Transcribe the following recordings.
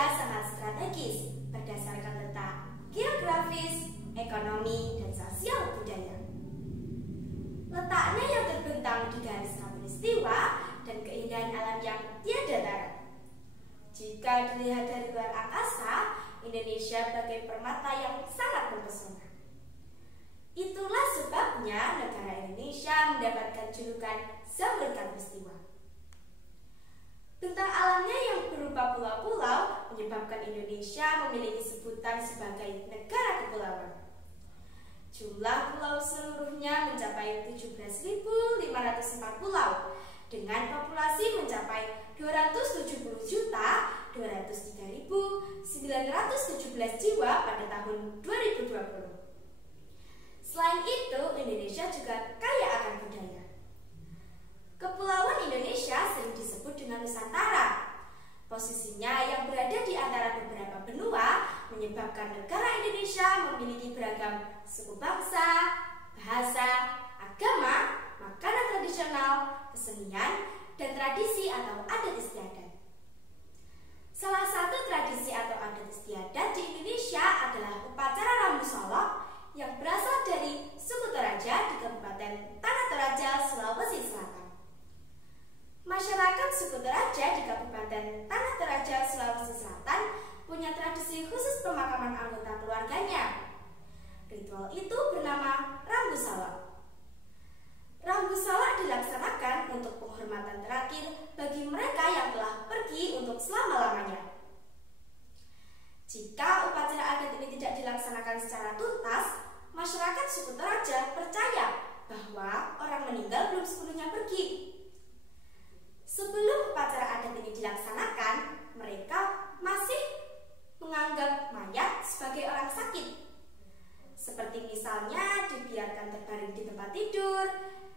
Indonesia sangat strategis berdasarkan letak geografis, ekonomi, dan sosial budaya. Letaknya yang terbentang di garis khatulistiwa dan keindahan alam yang tiada tara. Jika dilihat dari luar angkasa, Indonesia bagai permata yang sangat mempesona. Itulah sebabnya negara Indonesia mendapatkan julukan Zamrud Khatulistiwa. Bentang alamnya yang berupa pulau-pulau menyebabkan Indonesia memiliki sebutan sebagai negara kepulauan. Jumlah pulau seluruhnya mencapai 17.504 pulau dengan populasi mencapai 270.203.917 jiwa pada tahun 2020. Selain itu, Indonesia juga kaya akan budaya. Kepulauan Indonesia sering disebut dengan Nusantara. Posisinya yang berada di antara beberapa benua menyebabkan negara Indonesia memiliki beragam suku bangsa, bahasa, agama, makanan tradisional, kesenian, dan tradisi atau adat istiadat. Salah satu tradisi atau adat istiadat di Indonesia adalah upacara Rambu Solo yang berasal dari suku Toraja di Kabupaten Tanah Toraja, Sulawesi Selatan. Masyarakat suku Toraja di Kabupaten Tanah Toraja, Sulawesi Selatan punya tradisi khusus pemakaman anggota keluarganya. Ritual itu bernama Rambu Solo. Rambu Solo dilaksanakan untuk penghormatan terakhir bagi mereka yang telah pergi untuk selama-lamanya. Jika upacara adat ini tidak dilaksanakan secara tuntas, masyarakat suku Toraja percaya bahwa orang meninggal belum sepenuhnya pergi. Sebelum upacara adat ini dilaksanakan, mereka masih menganggap mayat sebagai orang sakit. Seperti misalnya dibiarkan terbaring di tempat tidur,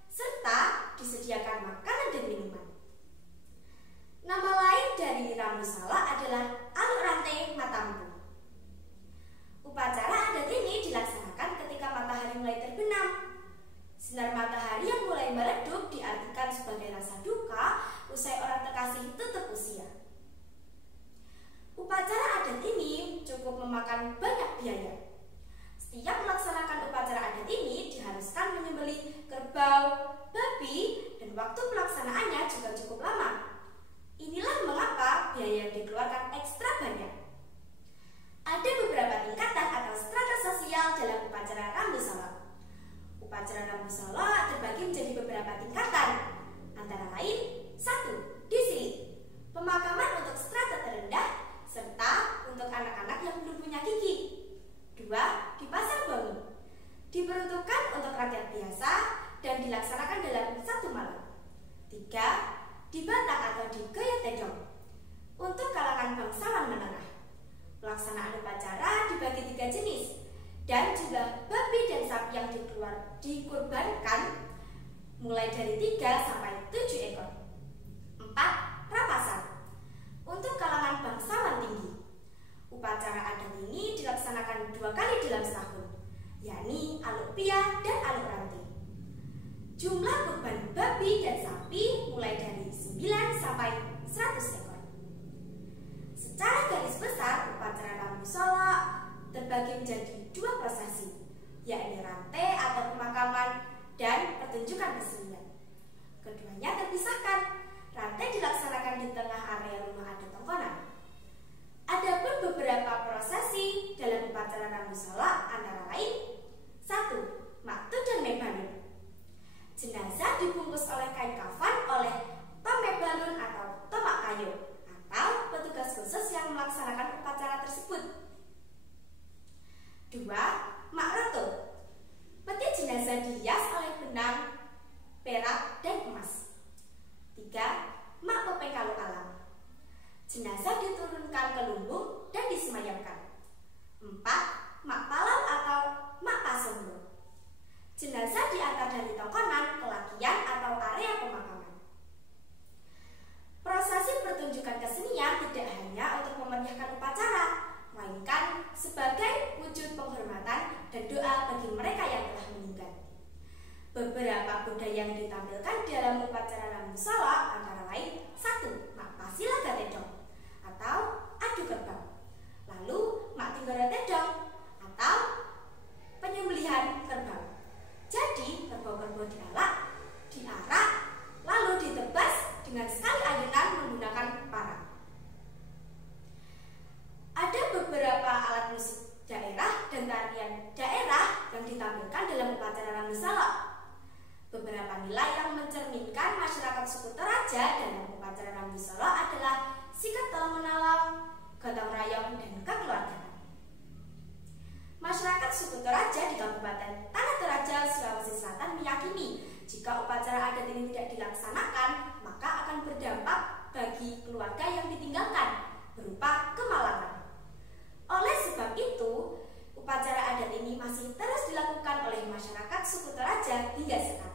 serta disediakan makanan dan minuman. Nama lain dari Rambu Solo adalah Aluk Rantai Matampu. Upacara adat ini dilaksanakan ketika matahari mulai terbenam. Sinar matahari yang mulai meredup diartikan sebagai rasa duka usai orang terkasih tutup usia. Upacara adat ini cukup memakan banyak biaya. Setiap melaksanakan upacara adat ini diharuskan menyembelih kerbau, babi, dan waktu pelaksanaannya juga cukup lama. Inilah mengapa biaya yang dikeluarkan ekstra banyak. Ada beberapa tingkatan atau strata sosial dalam upacara Rambu Solo. Upacara Rambu Solo terbagi menjadi beberapa tingkatan, antara lain 1. Disili, pemakaman untuk strata terendah serta untuk anak-anak yang belum punya gigi. 2. Dipasang bangun, diperuntukkan untuk rakyat biasa dan dilaksanakan dalam satu malam. 3. Dibatang atau digoyotedong, untuk kalangan bangsawan menengah. Pelaksanaan upacara dibagi 3 jenis, dan jumlah babi dan sapi yang dikurbankan mulai dari 3 sampai 7 ekor. 4. Rapasan, untuk kalangan bangsawan tinggi. Upacara adat ini dilaksanakan 2 kali dalam setahun, yakni Aluk Pia dan Aluk Rantai. Jumlah kurban babi dan sapi mulai dari 9 sampai 100 ekor. Secara garis besar, upacara Rambu Solo terbagi menjadi 2 prosesi, yakni rantai atau pemakaman dan pertunjukan kesenian. Keduanya terpisahkan. Rantai dilaksanakan di tengah area rumah adat Tongkonan. Adapun beberapa prosesi dalam upacara Rambu Solo antara lain 1. Maktu dan Mebalun. Jenazah dibungkus oleh kain kafan oleh pamebalun atau tomak kayu atau petugas khusus yang melaksanakan upacara tersebut. 2. Makroto. Peti jenazah dihias oleh benang, perak, dan emas. 3. Mak Popeng Kaluk Alam. Jenazah diturunkan ke lumbung dan disemayamkan. 4. Mak Palau atau Mak Pasungro. Jenazah diantar dari Tongkonan ke Lakian atau area pemakaman. Prosesi pertunjukan kesenian tidak hanya untuk memeriahkan upacara, melainkan sebagai wujud penghormatan musik daerah dan tarian daerah yang ditampilkan dalam upacara Rambu Salak. Beberapa nilai yang mencerminkan masyarakat suku Toraja dalam upacara Rambu Salak adalah sikap tolong menolong, gotong royong, dan kekeluargaan. Masyarakat suku Toraja di Kabupaten Tanah Toraja, Sulawesi Selatan meyakini jika upacara adat ini tidak dilaksanakan, maka akan berdampak bagi keluarga yang ditinggalkan berupa kemalangan. Oleh sebab itu, upacara adat ini masih terus dilakukan oleh masyarakat suku Toraja hingga sekarang.